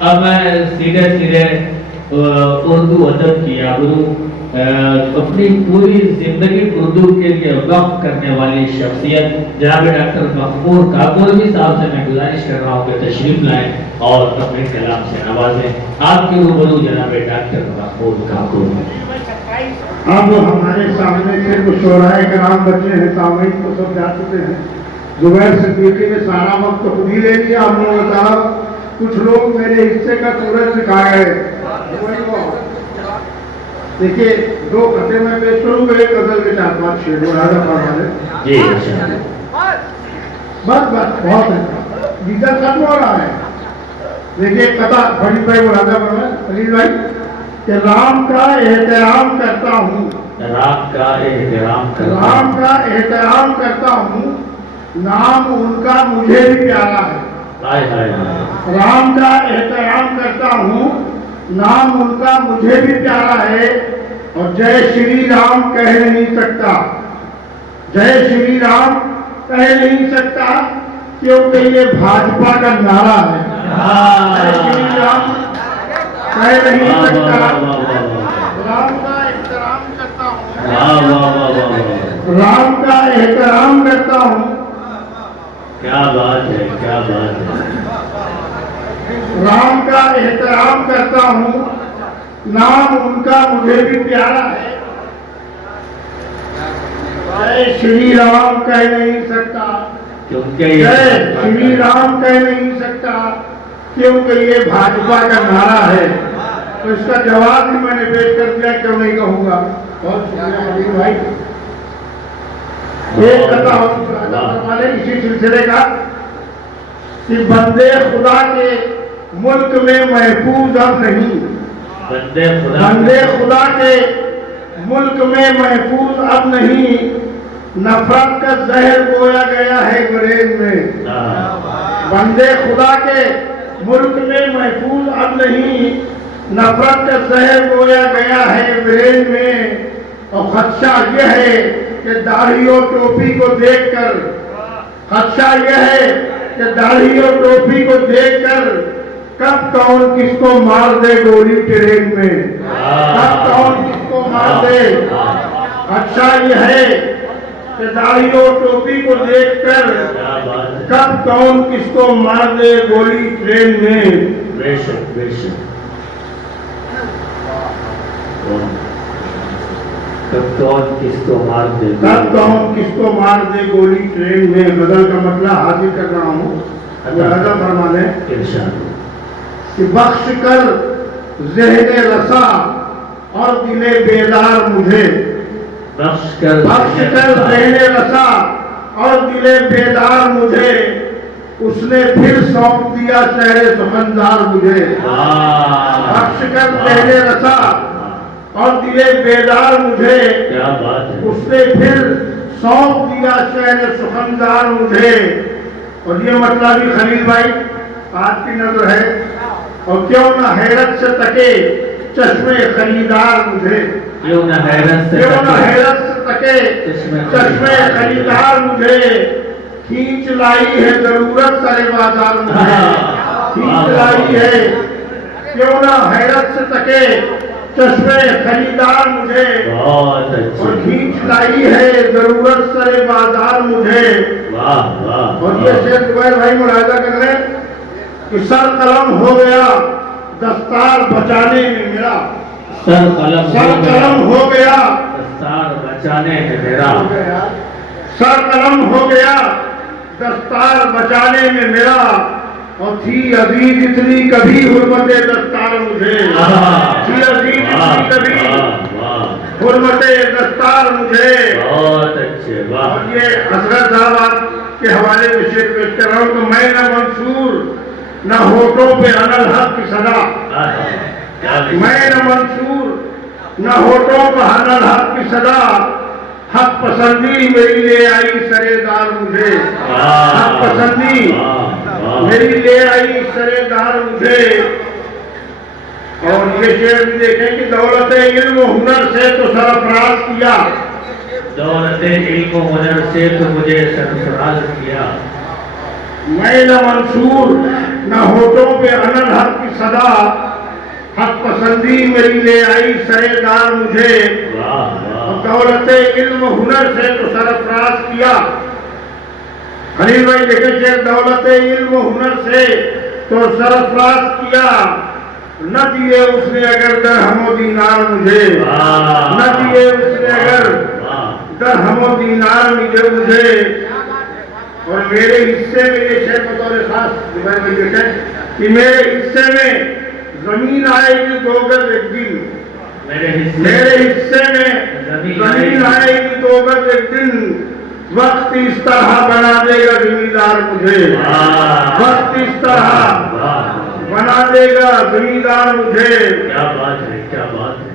اب میں سیدھے اردو ادب کی آبرو اپنی پوری زندگی اردو کے لیے وقف کرنے والی شخصیت جناب ڈاکٹر مغفور کاکوروی صاحب سے میں گزارش کر رہا ہوں کہ تشریف لائیں اور اپنے کلام سے نوازیں. آپ کے روبرو جناب ڈاکٹر مغفور کاکوروی. اب ہمارے سامنے صرف شعراء کرام بچے ہیں، سامعین کو سب جا چکے ہیں. زبیر صدیقی نے سارا وقت خود ہی لے لیا. ہم لوگوں نے کہا کچھ لوگ میرے حصے کا سورج دکھا گئے. دیکھیے 2 خطے میں پیش کروں گا، ایک غزل کے 4-5 شعر راجا فرمانے. جی بس بہت ہے، دیگر ختم ہو رہا ہے. دیکھیے قطع بڑی بھائی راجا فرمانے خلیل بھائی کہ رام کا احترام کرتا ہوں، رام کا احترام کرتا ہوں، نام ان کا مجھے بھی پیارا ہے. رام کا احترام کرتا ہوں، نام ان کا مجھے بھی پیارا ہے. اور جے شری رام کہہ نہیں سکتا، جے شری رام کہہ نہیں سکتا کیونکہ یہ بھاجپا کا نعرہ ہے. جے شری رام کہہ نہیں سکتا. رام کا احترام کرتا ہوں، رام کا احترام کرتا ہوں. کیا بات ہے، کیا بات ہے. رام کا احترام کرتا ہوں، نام ان کا مجھے بھی پیارا ہے. جے شری رام کہہ نہیں سکتا، جے شری رام کہہ نہیں سکتا کیونکہ یہ بھاجپا کا نعرہ ہے. تو اس کا جواب بھی میں نے پیش کر دیا، کیوں نہیں کہوں گا. بہت شکریہ علی بھائی. ایک قطع والے اسی سلسلے کا کہ بندے خدا کے ملک میں محفوظ اب نہیں، بندے خدا کے ملک میں محفوظ اب نہیں. نفرت کا زہر بویا گیا ہے برین میں. بندے خدا کے ملک میں محفوظ اب نہیں، نفرت کا زہر بویا گیا ہے برین میں. اور خدشہ یہ ہے کہ داڑھی اور ٹوپی کو دیکھ کر، خدشہ یہ ہے کہ داڑھی اور ٹوپی کو دیکھ کر کب کون کس کو مار دے گولی ٹرین میں. کب کون کس کو مار دے. خدشہ یہ ہے کہ داڑھی اور ٹوپی کو دیکھ کر کب کون کس کو مار دے گولی ٹرین میں. بے شک بے شک. کب کون کس کو مار دے، کب کون کس کو مار دے گولی ٹرین میں. غزل کا مطلب حاصل کر رہا ہوں. غزل فرما لیں کہ بخش کر ذہن رسا اور دل بیدار مجھے، بخش کر ذہن رسا اور دل بیدار مجھے. اس نے پھر سونپ دیا شہر سخنزار مجھے. بخش کر ذہن رسا اور دل بیدار مجھے، اس نے پھر سونپ دیا شہر سخنزار مجھے. اور یہ مطلب بھی خلیل بھائی آپ کی نظر ہے. اور کیوں نہ حیرت سے تکے چشمے خریدار مجھے، کیوں نہ حیرت سے تکے چشمے خریدار مجھے. کھینچ لائی ہے ضرورت سرے بازار مجھے، کھینچ لائی ہے. کیوں نہ حیرت سے تکے چشمے خریدار مجھے، اور کھینچ لائی ہے ضرورت سرے بازار مجھے. اور یہ شعر زبیر بھائی ملاحظہ کر لیں کہ سر قلم ہو گیا دستار بچانے میں میرا، سر قلم ہو گیا دستار بچانے میں میرا، سر قلم ہو گیا دستار بچانے میں میرا. اور تھی عزیز اتنی کبھی حرمت دستار مجھے، تھی عزیز اتنی کبھی حرمت دستار مجھے. بہت اچھے. اور یہ حضرت صاحب کے حوالے میں شعر پیش کر رہا ہوں کہ میں نہ منصور نہ ہوٹوں پہ انالحق کی صدا، میں نہ منصور نہ ہوٹوں پہ انالحق کی صدا. حق پسندی میری لے آئی سرے دار مجھے، حق پسندی میری لے آئی سرے دار مجھے. اور یہ شعر بھی دیکھیں کہ دولت علم و ہنر سے تو سرفراز کیا، دولت علم و ہنر سے تو مجھے سرفراز کیا. میں نہ منصور نہ ہوٹوں پہ انل حق کی صدا، حق پسندی میری لے آئی سرےدار مجھے، اور دولت علم ہنر سے تو سرفراز کیا۔ خلیل بھائی دیکھیں شیخ، دولت علم ہنر سے تو سرفراز کیا، نہ دیے اس نے اگر درہم و دینار مجھے، نہ دیے اس نے اگر درہم و دینار مجھے، اور میرے حصے میں یہ شیخ بطور خاص میں دیکھیں کہ میرے حصے میں زمین آئے گی 2 گز ایک دن، میرے حصے میں زمین آئے گی 2 گز ایک دن، وقت اس طرح بنا دے گا زمیندار مجھے، وقت اس طرح بنا دے گا زمیندار مجھے۔ کیا بات ہے، کیا بات ہے۔